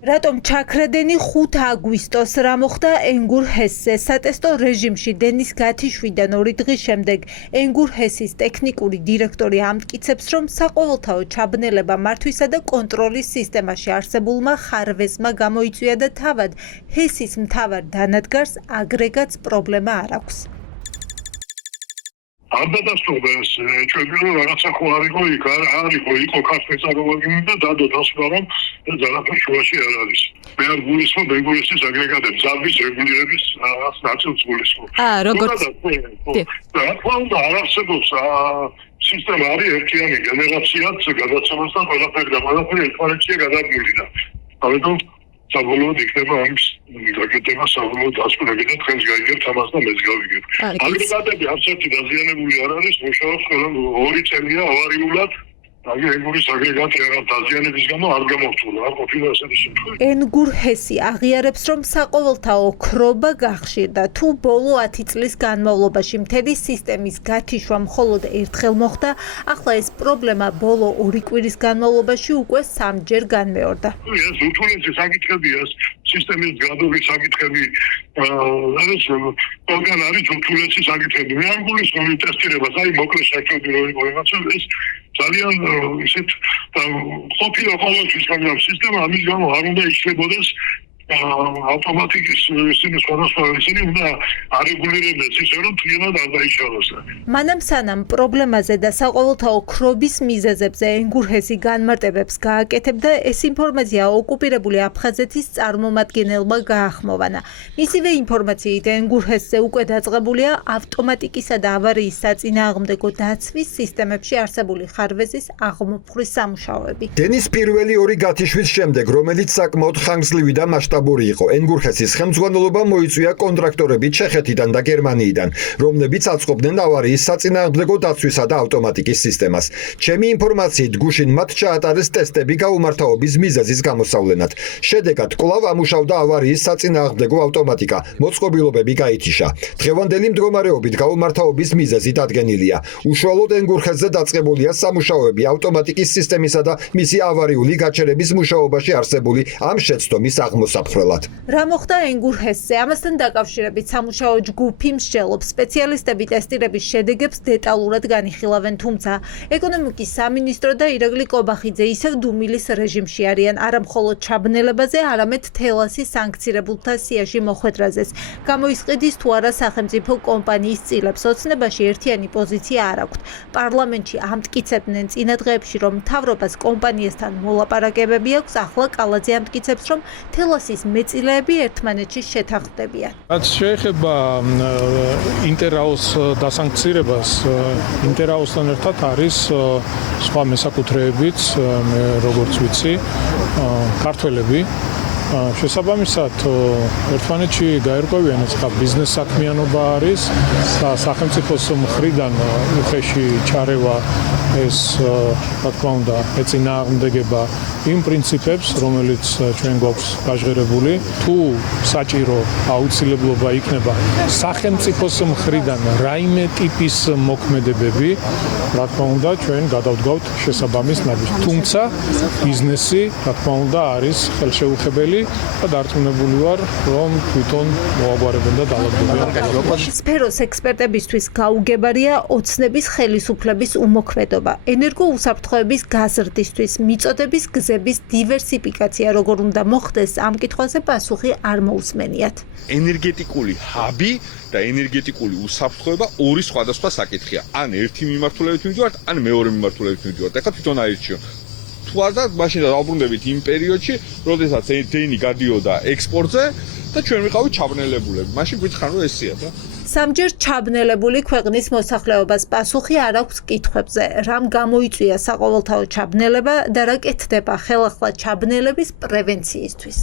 რატომ ჩაქრედენი 5 აგვისტოს რა მოხდა ენგურ ჰესზე სატესტო რეჟიმში დენის გათიშვიდან 2 დღის შემდეგ ენგურ ჰესის ტექნიკური დირექტორი ამტკიცებს, რომ საყოველთაო ჩაბნელება მართვისა და კონტროლის სისტემაში არსებულმა ხარვეზმა გამოიწვია და თავად ჰესის მთავარ დანადგარს აგრეგატს პრობლემა არ აქვს. არ დადასტურდეს ჩვენო რაღაცა ხო არისო იქ იყო ქართული წარმოადგენა და დადო დასვა რომ ძალაფერ შუაში არ არის. მე არ გულისხმობ ენგურესის აგრეგატებს ზარდის რეგულირების ნაწილს გულისხმობ. როგორც და რა უნდა არ არსებობს სისტემა არის ერთიანი გენერაციაც გადაცემასთან ყველაფერი ერთმანეთშია გადადგმული და ამიტომ საბოლოოდ იქნება ამის გაკეთება საბოლოოდ ასკვნები და თქვენს გაიგებთ ამას და მეც გავიგებ. აგრეგატები არც ერთი დაზიანებული არ არის, მუშაობს ყველა 2 წელია ავარიულად. ენგურის აგრეგატი რაღაც დაზიანების გამო არ გამოვწულა, არ ყოფილა ასეთი შემთხვევა. ენგურ ჰესი აღიარებს, რომ საყოველთაო ქრობა გახშირდა, თუ ბოლო 10 წლის განმავლობაში მთელი სისტემის გათიშვა მხოლოდ ერთხელ მოხდა, ახლა ეს პრობლემა ბოლო 2 კვირის განმავლობაში უკვე 3ჯერ განმეორდა. ეს უთულესი საკითხებია, სისტემის გადობის საკითხები, ეს ყველგან არის უთულესი საკითხები. მე არ გულისხმობ ტესტირებას, აი მოკლე საერთოდ რო იყო რაღაცა ეს ძალიან ისეთ ყოფილა ყოველთვის მაგრამ სისტემა ამის გამო არ უნდა იშლებოდეს ავტომატიკის სხვადასხვა ისინი უნდა არეგულირებდეს ისე რომ თლიანად არ დაიშალოს. მანამ სანამ პრობლემაზე და საყოველთაო ქრობის მიზეზებზე ენგურ ჰესი განმარტებებს გააკეთებდა, ეს ინფორმაცია ოკუპირებული აფხაზეთის წარმომადგენელმა გაახმოვანა. მისივე ინფორმაციით ენგურ ჰესზე უკვე დაწყებულია ავტომატიკისა და ავარიის საწინააღმდეგო დაცვის სისტემებში არსებული ხარვეზის აღმოფხვრის სამუშაოები. დენის პირველი 2 გათიშვის შემდეგ, რომელიც საკმაოდ ხანგრძლივი და მასშტაბური იყო, ენგურ ჰესის ხელმძღვანელობა მოიწვია კონტრაქტორები ჩეხეთიდან და გერმანიიდან, რომლებიც აწყობდნენ ავარიის საწინააღმდეგო დაცვისა და ავტომატიკის სისტემას. ჩემი ინფორმაციით, გუშინ მათ ჩაატარეს ტესტები გაუმართავობის მიზეზის გამოსავლენად. შედეგად კვლავ ამუშავდა ავარიის საწინააღმდეგო ავტომატიკა, მოწყობილობები გაითიშა. დღევანდელი მდგომარეობით გაუმართავობის მიზეზი დადგენილია. უშუალოდ ენგურ ჰესზე დაწყებულია სამუშაოები ავტომატიკის სისტემისა და მისი ავარიული გაჩერების მუშაობაში არსებული ამ შეცდომის აღმოსაფხრელად. რა მოხდა ენგურ ჰესზე? ამასთან დაკავშირებით სამუშაო ჯგუფი მსჯელობს, სპეციალისტები ტესტირების შედეგებს დეტალურად განიხილავენ, თუმცა ეკონომიკის სამინისტრო და ირაკლი კობახიძე ისევ დუმილის რეჟიმში არიან, არა მხოლოდ ჩაბნელებაზე, არამედ თელასის სანქცირებულთა სიაში მოხვედრაზეც. გამოისყიდის თუ არა სახელმწიფო კომპანიის წილებს, ოცნებაში ერთიანი პოზიცია არ აქვთ. პარლამენტში ამტკიცებდნენ წინა დღეებში, რომ მთავრობას კომპანიასთან მოლაპარაკებები აქვს, ახლა კალაძე ამტკიცებს, რომ თელასის მეწილეები ერთმანეთში შეთანხმდებიან. რაც შეეხება ინტერაოს დასანქცირებას, ინტერაოსთან ერთად არის სხვა მესაკუთრეებიც, მე როგორც ვიცი, ქართველები. შესაბამისად, ერთმანეთში გაერკვევიან, ეს ბიზნეს საქმიანობა არის და სახელმწიფოს მხრიდან უხეში ჩარევა ეს, რა თქმა უნდა, ეწინააღმდეგება იმ პრინციპებს, რომელიც ჩვენ გვაქვს გაჟღერებული, თუ საჭირო აუცილებლობა იქნება სახელმწიფოს მხრიდან რაიმე ტიპის მოქმედებები, რა თქმა უნდა, ჩვენ გადავდგავთ შესაბამის ნაბიჯს. თუმცა ბიზნესი, რა თქმა უნდა, არის ხელშეუხებელი და დარწმუნებული ვარ, რომ თვითონ მოაგვარებენ და დაალაგდებიან. სფეროს ექსპერტებისთვის გაუგებარია ოცნების ხელისუფლების უმოქმედობა, ენერგოუსაფრთხოების გაზრდისთვის, მიწოდების გზების დივერსიფიკაცია, როგორ უნდა მოხდეს, ამ კითხვაზე პასუხი არ მოусმენიათ. ენერგეტიკული ჰაბი და ენერგეტიკული უსაფრთხოება 2 სხვადასხვა საკითხია. ან ერთი მიმართულებით მივიდივართ, ან მეორე მიმართულებით მივიდივართ. ეხლა თვითონ აირჩიო. თუ არ და მაშინ დავბრუნდებით იმ პერიოდში, როდესაც დენი გადიოდა ექსპორტზე და ჩვენ ვიყავით ჩაბნელებულები. მაშინ გვიცხან რომ ესეა და 3ჯერ ჩაბნელებული ქვეყნის მოსახლეობას პასუხი არ აქვს კითხვებზე, რამ გამოიწვია საყოველთაო ჩაბნელება და რა კეთდება ხელახლა ჩაბნელების პრევენციისთვის.